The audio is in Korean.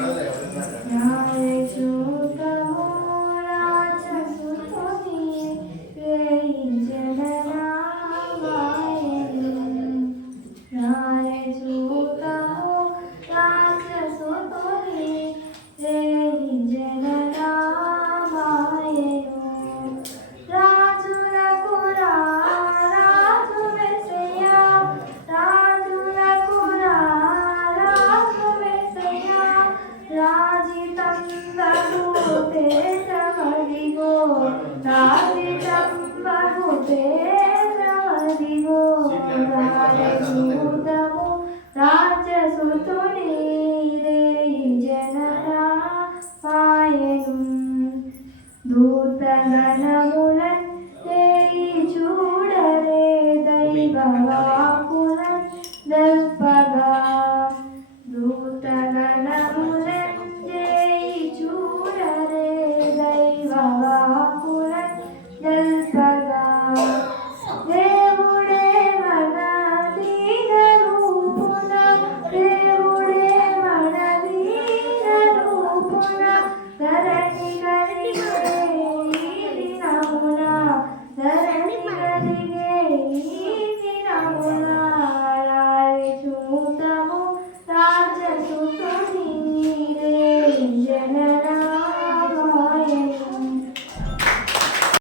나의 주가 오라지부터니 왜 이제 내가 나의 나의 పేదవదిగో రాజి తమ్మను పేదవదిగో రాజదూతము రాజసుతుడు வேற